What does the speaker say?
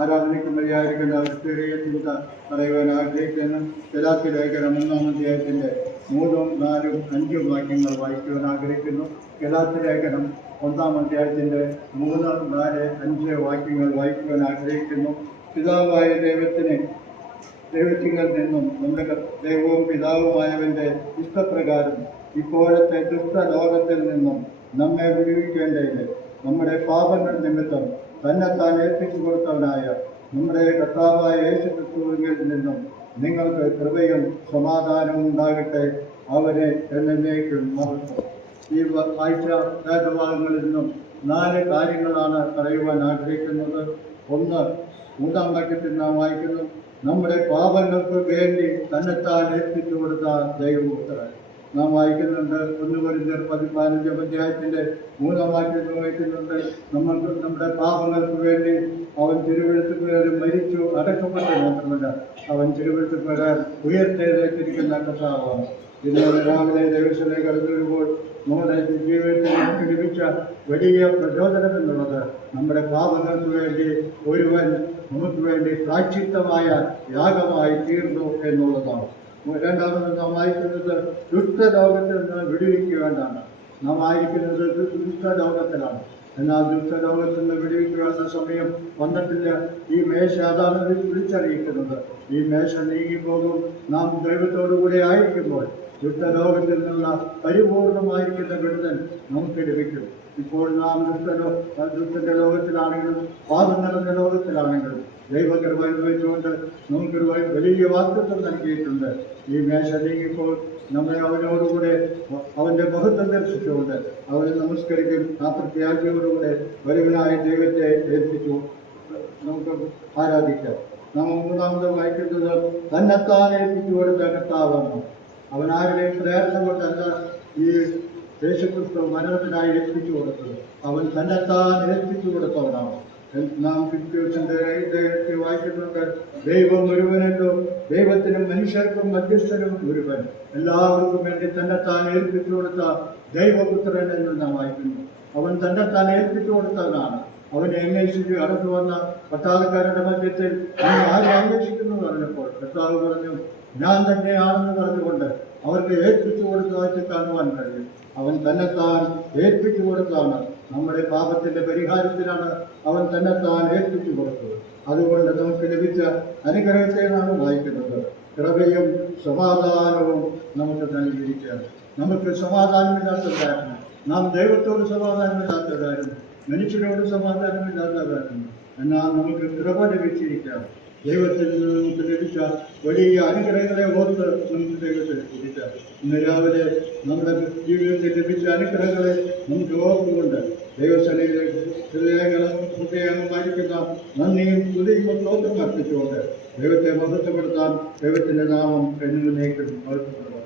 ആരാധനയ്ക്ക് മതിയായിരിക്കുന്ന ക്രിസ്തീയ ചിന്ത പറയുവാൻ ആഗ്രഹിക്കുന്നു. ഗലാത്യ ലേഖനം 1-ാം അധ്യായത്തിൻ്റെ 3, 4, 5 വാക്യങ്ങൾ വായിക്കുവാൻ ആഗ്രഹിക്കുന്നു. ഗലാത്യ ലേഖനം 1-ാം അധ്യായത്തിൻ്റെ 3, 4, 5 വാക്യങ്ങൾ വായിക്കുവാൻ ആഗ്രഹിക്കുന്നു. പിതാവായ ദൈവത്തിങ്കിൽ നിന്നും നമ്മുടെ ദൈവവും പിതാവുമായവൻ്റെ ഇഷ്ടപ്രകാരം ഇപ്പോഴത്തെ ദുഷ്ടലോകത്തിൽ നിന്നും നമ്മെ വിടുവിക്കേണ്ടതിന് നമ്മുടെ പാപങ്ങൾ നിമിത്തം തന്നെത്താൻ ഏൽപ്പിച്ചു കൊടുത്തവനായ നമ്മുടെ കർത്താവായ യേശുക്രിസ്തുവിൽ നിന്നും നിങ്ങൾക്ക് കൃപയും സമാധാനവും ഉണ്ടാകട്ടെ. അവനെ എന്നേക്കും മഹത്വം. ഈ വായിച്ച വേദഭാഗങ്ങളിൽ നിന്നും 4 കാര്യങ്ങളാണ് പറയുവാൻ ആഗ്രഹിക്കുന്നത്. 1, 3-ാം വാക്യത്തിൽ നാം വായിക്കുന്നു, നമ്മുടെ പാപങ്ങൾക്ക് വേണ്ടി തന്നെത്താൻ ഏൽപ്പിച്ചു കൊടുത്ത ദൈവപുത്രൻ. നാം വായിക്കുന്നുണ്ട് 1 കൊരിന്ത്യർ 15-ാം അധ്യായത്തിൻ്റെ 3-ാം വാക്യത്തിൽ വായിക്കുന്നുണ്ട്, നമ്മുടെ പാപങ്ങൾക്ക് വേണ്ടി അവൻ തിരുവെഴുത്ത് പ്രകാരം മരിച്ചു, അടക്കപ്പെട്ടു മാത്രമല്ല അവൻ തിരുവെഴുത്ത് പ്രകാരം ഉയർത്തെഴുന്നേറ്റിരിക്കുന്ന കർത്താവാണ്. ഇന്നലെ രാവിലെ ദൈവത്തിലേക്ക് കടന്നു വരുമ്പോൾ നമ്മുടെ ജീവിതത്തിൽ നമുക്ക് ലഭിച്ച വലിയ പ്രചോദനം എന്നുള്ളത് നമ്മുടെ പാപങ്ങൾക്ക് വേണ്ടി ഒരുവൻ നമുക്ക് വേണ്ടി പ്രായശ്ചിത്തമായ യാഗമായി തീർന്നു എന്നുള്ളതാണ്. 2-ാമത് നാം വായിക്കുന്നത് ദുഷ്ടലോകത്തിൽ നിന്ന് വിടുവിക്കുവാനാണ്. നാം ആയിരിക്കുന്നത് ദുഷ്ടലോകത്തിലാണ്. എന്നാൽ ദുഷ്ടലോകത്തിൽ നിന്ന് വിടുവിക്കുവാനുള്ള സമയം വന്നിട്ടില്ല. ഈ മേശ അതാണ് വിളിച്ചറിയിക്കുന്നത്. ഈ മേശ നീങ്ങിപ്പോകും. നാം ദൈവത്തോടുകൂടി ആയിരിക്കുമ്പോൾ ദുഷ്ടലോകത്തിൽ നിന്നുള്ള പരിപൂർണമായിരിക്കുന്ന വിടുതൽ നമുക്ക് ലഭിക്കും. ഇപ്പോൾ നാം ദുഷ്ടന്റെ ലോകത്തിലാണെങ്കിലും പാപം നിറഞ്ഞ ലോകത്തിലാണെങ്കിലും ദൈവകൃപ അനുഭവിച്ചുകൊണ്ട് നമുക്കൊരു വലിയ വാഗ്ദത്തം നൽകിയിട്ടുണ്ട്. ഈ മേശ നീങ്ങിപ്പോൾ നമ്മളെ അവനോടുകൂടെ അവൻ്റെ മഹത്വം ദർശിച്ചുകൊണ്ട് അവനെ നമസ്കരിക്കും. ആ പ്രത്യാശയോടുകൂടെ വരുവനായ ദൈവത്തെ ഏൽപ്പിച്ചു നമുക്ക് ആരാധിക്കാം. നാം 3-ാമത് വായിക്കുന്നത് തന്നെത്താൻ ഏൽപ്പിച്ചു കൊടുത്ത കർത്താവാണ്. അവൻ ആരുടെയും പ്രയാസം കൊണ്ടല്ല ഈ യേശുക്രിസ്തു മരണത്തിനായി ഏൽപ്പിച്ചു കൊടുത്തത്. അവൻ തന്നെത്താൻ ഏൽപ്പിച്ചു കൊടുത്തവനാണ്. നാം ക്രിസ്തുവിന്റെ വായിക്കുന്നുണ്ട്, ദൈവം ഒരുവനല്ലോ, ദൈവത്തിനും മനുഷ്യർക്കും മധ്യസ്ഥനും ഒരുവൻ, എല്ലാവർക്കും വേണ്ടി തന്നെത്താൻ ഏൽപ്പിച്ചു കൊടുത്ത ദൈവപുത്രൻ എന്ന് നാം വായിക്കുന്നു. അവൻ തന്നെത്താൻ ഏൽപ്പിച്ചു കൊടുത്തവനാണ്. അവനെ അന്വേഷിച്ച് കടന്നു വന്ന പട്ടാളക്കാരുടെ മധ്യത്തിൽ ആരെ അന്വേഷിക്കുന്നു പറഞ്ഞപ്പോൾ കർത്താവ് പറഞ്ഞു, ഞാൻ തന്നെയാണെന്ന് പറഞ്ഞുകൊണ്ട് അവർക്ക് ഏൽപ്പിച്ചു കൊടുത്തതായിട്ട് കാണുവാൻ കഴിയും. അവൻ തന്നെത്താൻ ഏൽപ്പിച്ചു കൊടുത്താണ്. നമ്മുടെ പാപത്തിന്റെ പരിഹാരത്തിനാണ് അവൻ തന്നെത്താൻ ഏൽപ്പിച്ചു കൊടുത്തത്. അതുകൊണ്ട് നമുക്ക് ലഭിച്ച അനുഗ്രഹത്തെ നാം വായിക്കുന്നത്. കൃപയും സമാധാനവും നമുക്ക് നൽകിയിരിക്കുകയാണ്. നമുക്ക് സമാധാനമില്ലാത്തവരായിരുന്നു. നാം ദൈവത്തോട് സമാധാനമില്ലാത്തവരായിരുന്നു, മനുഷ്യരോട് സമാധാനമില്ലാത്തവരായിരുന്നു. എന്നാൽ നമുക്ക് കൃപ ലഭിച്ചിരിക്കുകയാണ്. ദൈവത്തിൽ നിന്ന് നമുക്ക് ലഭിച്ച വലിയ അനുഗ്രഹങ്ങളെ ഓർത്ത് നമുക്ക് ദൈവത്തെ സ്തുതിക്കാം. ഇന്ന് രാവിലെ നമ്മുടെ ജീവിതത്തിൽ ലഭിച്ച അനുഗ്രഹങ്ങളെ നമുക്ക് ഓർത്തുകൊണ്ട് ദൈവസേനയിലേക്ക് ഹൃദയമായിരിക്കുന്ന നന്ദിയും സ്തുതിയും സ്തോത്രം അർപ്പിച്ചുകൊണ്ട് ദൈവത്തെ മഹത്വപ്പെടുത്താൻ ദൈവത്തിൻ്റെ നാമം എന്നേക്കും മഹത്വപ്പെടുന്നു.